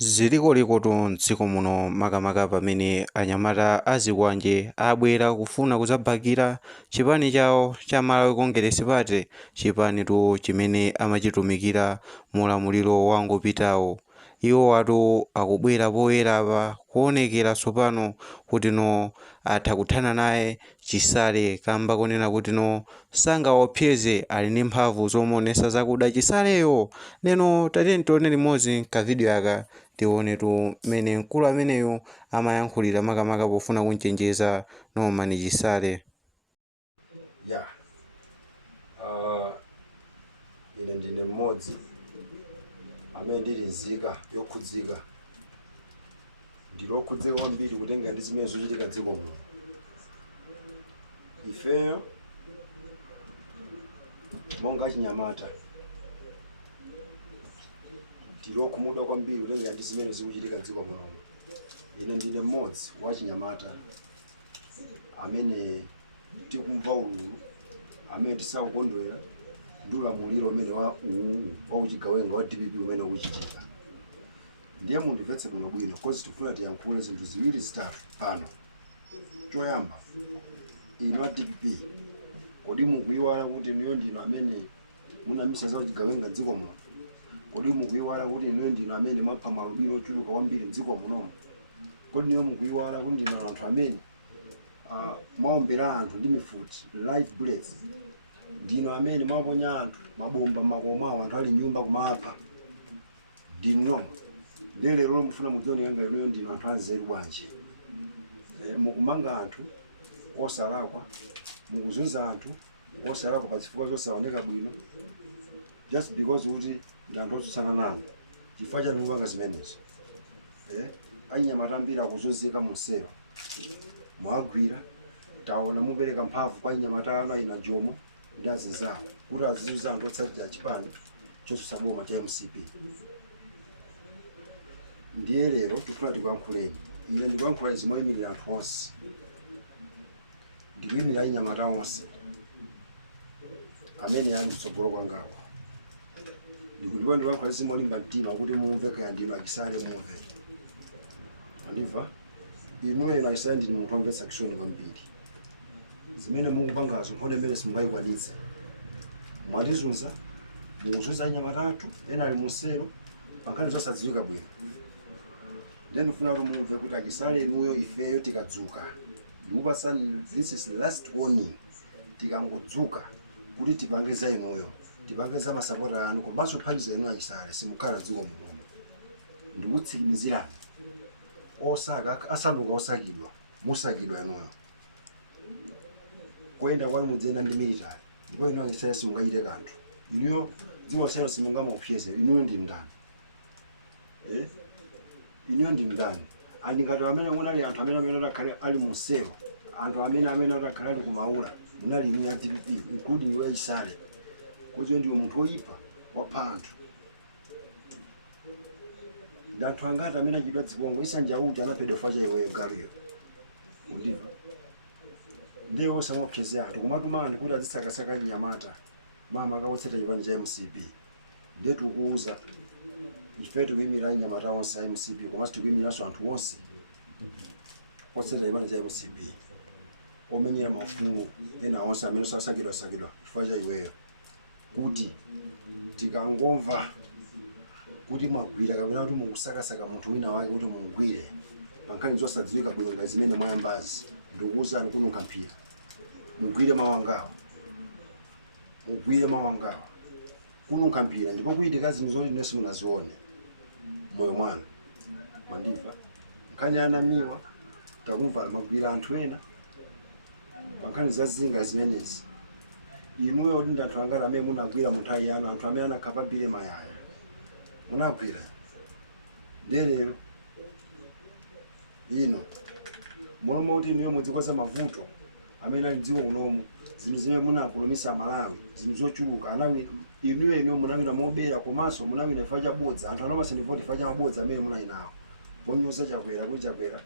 Zilikoliko m'dziko muno makamaka pamene anyamata azikwanje abwera kufuna kudzabakira chipani chawo cha Malawi Congress Party, chipanitu chimene amachitumikira mulamuliro wangopitawo. Iwo atu akubwera poyera kuonekera tsopano kuti atha kuthana naye Chisale kamba konena kuti sangaopseze ali ndi mphamvu zomuonesa zakuda Chisaleyo. Neno tatiyeni tione limodzi kavidiyo aka tionetu mmene mkulu ameneyo amayankhulira makamaka pofuna kunchenjeza Norman Chisale. Ine ndine mmodzi amene ndili nzika yokhudzika, ndilokhudzika kwambiri kutenga ndi zimene zochitika m'dziko muno. Ifeyo monga achinyamata tilokhumudwa kwambiri kutenga ndi zimene zikuchitika m'dziko muno. Ine ndine mmodzi wa achinyamata amene tikumva ululu, amene tisakukondwera ndi ulamuliro umene wa uchigawenga wa DPP umene ukuchitika. Ndiye mundimvetse bwino bwino kozi tifuna tiyankhule zinthu ziwiri zitatu pano. Choyamba, inu a DPP kodi mukuyiwala kuti inuyo ndinu amene munamisa za uchigawenga m'dziko muno? Kodi mukuyiwala kuti inuyo ndinu amene mwapha malubiro ochuluka kwambiri m'dziko muno? Kodi inuyo mukuyiwala kuti ndinu anthu amene mwaombera anthu ndi mifuti live bullets? Ndinu amene mwaponya anthu mabomba m'makomo mwawo, anthu ali nyumba kumapha? Ndinu ndiye lero mufuna mudzione ngati inuyo ndinu anthu anzeru bwanji. Mukumanga anthu osalakwa, mukuzunza anthu osalakwa pa zifukwa zosaoneka bwino just because kuti ndi anthu otsutsana nanu. Chifukwa chani mupanga zimenezo? Anyamata ambiri akuzunzika munsewu, mwagwira taona mupereka mphamvu kwa anyamata anu ina Jomo ndi azinzawo kuti azizunza anthu otsatira chipani chotsutsa boma cha MCP. Ndiye lero tifuna tikuyankhuleni. Ine ndikuyankhula izi moyimirira anthu onse, ndikuyimirira anyamata onse amene ali kutsogolo kwangawo. Ndikuyankhula izi molimba mtima kuti mumve kaya ndinu a Chisale mumve. Andimva? Inuyo inu a Chisale ndinu munthu womvetsa chisoni kwambiri. Zimene mukupangazo nkhone mmene simungayikwanitse. Mwatizunza, mukuzunza anyamata athu ena ali munsewu pankhani zosadziwika bwino. Ndiye ndifuna kuti mumve kuti a Chisale inuyo ifeyo tikadzuka, ndikupasani this is last warning. Tikangodzuka kuti tipange za inuyo, tipange za masapota anu komanso phatiza inuyo a Chisale simukhala m'dziko muno. Ndikutsimikizirani osaka asanuka osakidwa musakidwa inuyo. Kwenda kwanu mudzena ndi military ndipo inuyo a Chisale simungachite kanthu. Inuyo dziko selo simungamaopseze. Inuyo ndi ndani? Inuyo ndi ndani? Ngati amene munali anthu amene adakhale ali munsewu, anthu amene adakhale ali kumaula, munali inuyo a DPP including iwe a Chisale. Kuti ndiwe munthu oyipa wapha anthu. Ndi anthu angati amene achitwa dzibongo isanja uti anaphedwa chifukwa cha iweyo galuyo. Undiva? Ndiye osamuopseze anthu kumatuma anthu kuti azisakasaka anyamata mama akawotsata chipani cha MCP. Ndiye tikuwuza ife tikuyimirira anyamata onse a MCP komanso tikuyimiriranso anthu onse otsata chipani cha MCP omenyera maufulu ena onse amene osasakidwa chifukwa cha iweyo. Kuti tikangomva kuti mwagwira kapena kuti mukusakasaka munthu wina wake kuti mugwire pankhani zosadziwika bwino ngati zimene mwayambazi, ndikuwuzani kununkha mphira. Mugwire mawangawo, mugwire mawangawo kununkha mphira, ndipo kuyitika zinthu zoti inenso munazione moyo mwanu. Mwandimva? Nkhani ya anamiwa takumva magwira anthu ena pankhani zazinga zimenezi. Inuyo kuti ndi anthu angati amene munagwira munthawi yanu, anthu amene anakhapabire mayaya munagwira. Ndiye lero ino mulomwe kuti inuyo mudzikoza mavuto amene ali m'dziko munomu, zinthu zimene munapulumisa Malawi, zinthu zochuluka anawi inuyo munawina mobera komanso munawina chifukwa cha bodza. Anthu anamasani voti chifukwa cha mabodza amene munali nawo. Ponyosa Chakwera kuti Chakwera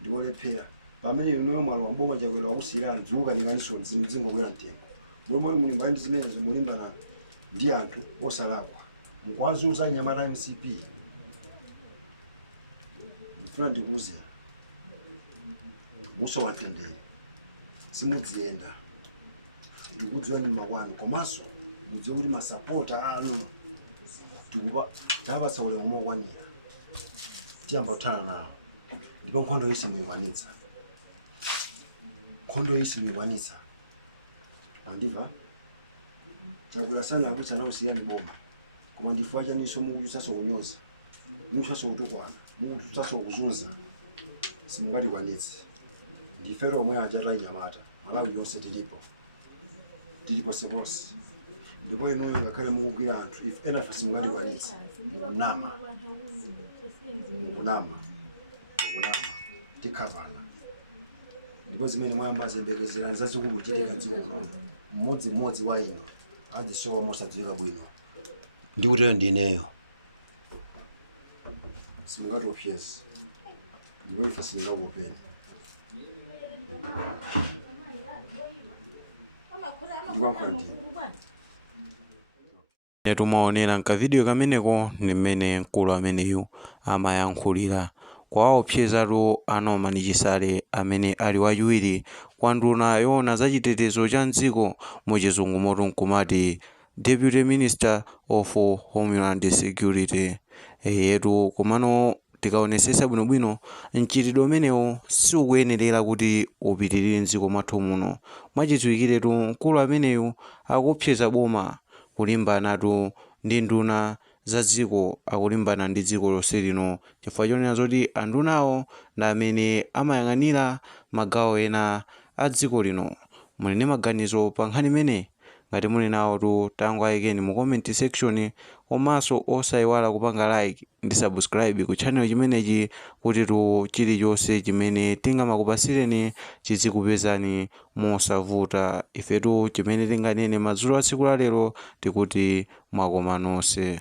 ndi olephera. Pamene inuyo mwalo wamboma Chakwera wakusiyirani dzuka ndinganiso zingobwera mtengo. Momwe mulimba ndi zimene zimulimbana ndi anthu osalakwa. Mukwazunza anyamata MCP. ndifuna ndikuuze uso watendere simudzienda ndikudziwani makwanu komanso mudziwe kuti masapota anu tikupa tapatsa ulemu mokwanira tiyamba kuthana nawo ndipo nkhondo isi muyikwanitsa andimva chakula sana akuti anausiyani boma koma ndifua chaniso mukuchutsaso kunyoza mukuchutsaso kutukwana mukuchutsaso kuzunza simungatikwanitse ndifero omwe achata anyamata Malawi yonse tilipo seposi ndipo inuyo ngakhale mukugwira anthu if ena fasi mungatikwanitse mukunama tikhavala ndipo zimene mwayamba zembekezerani zazikulu kuchitika dziko muno mmodzi wa ino azisowa mosadziwika bwino ndikutero ndineyo simungatiopyeza ndipo ife singakupeni tumaonera nkavidiyo kameneko ni mmene mkulu ameneyu amayankhulira kwa aopsezatu Norman Chisale amene ali wachiwiri kwa nduna yoona za chitetezo cha mdziko muchizungu moto nkumati Deputy Minister of Homeland Security. Yetu komano tikaonesesa bwinobwino mchitidwe umenewo siukuyenerera kuti upitirire mdziko mwathu muno. Mwachidziwikiretu mkulu ameneyu akuopseza boma kulimbanatu ndi nduna za dziko akulimbana ndi dziko lonse lino chifukwa chonena zoti andunawo ndi amene amayang'anira magawo ena a dziko lino. Muli ndi maganizo pa nkhani imene? Ngati muli nawo tangoyikeni mu comment section komanso osayiwala kupanga like ndi subscribe ku channel chimenechi kuti chilichonse chimene tingamakupasireni chizikupezani mosavuta. Ifetu chimene tinganene madzulo a tsiku la lero tikuti mwakoma nonse.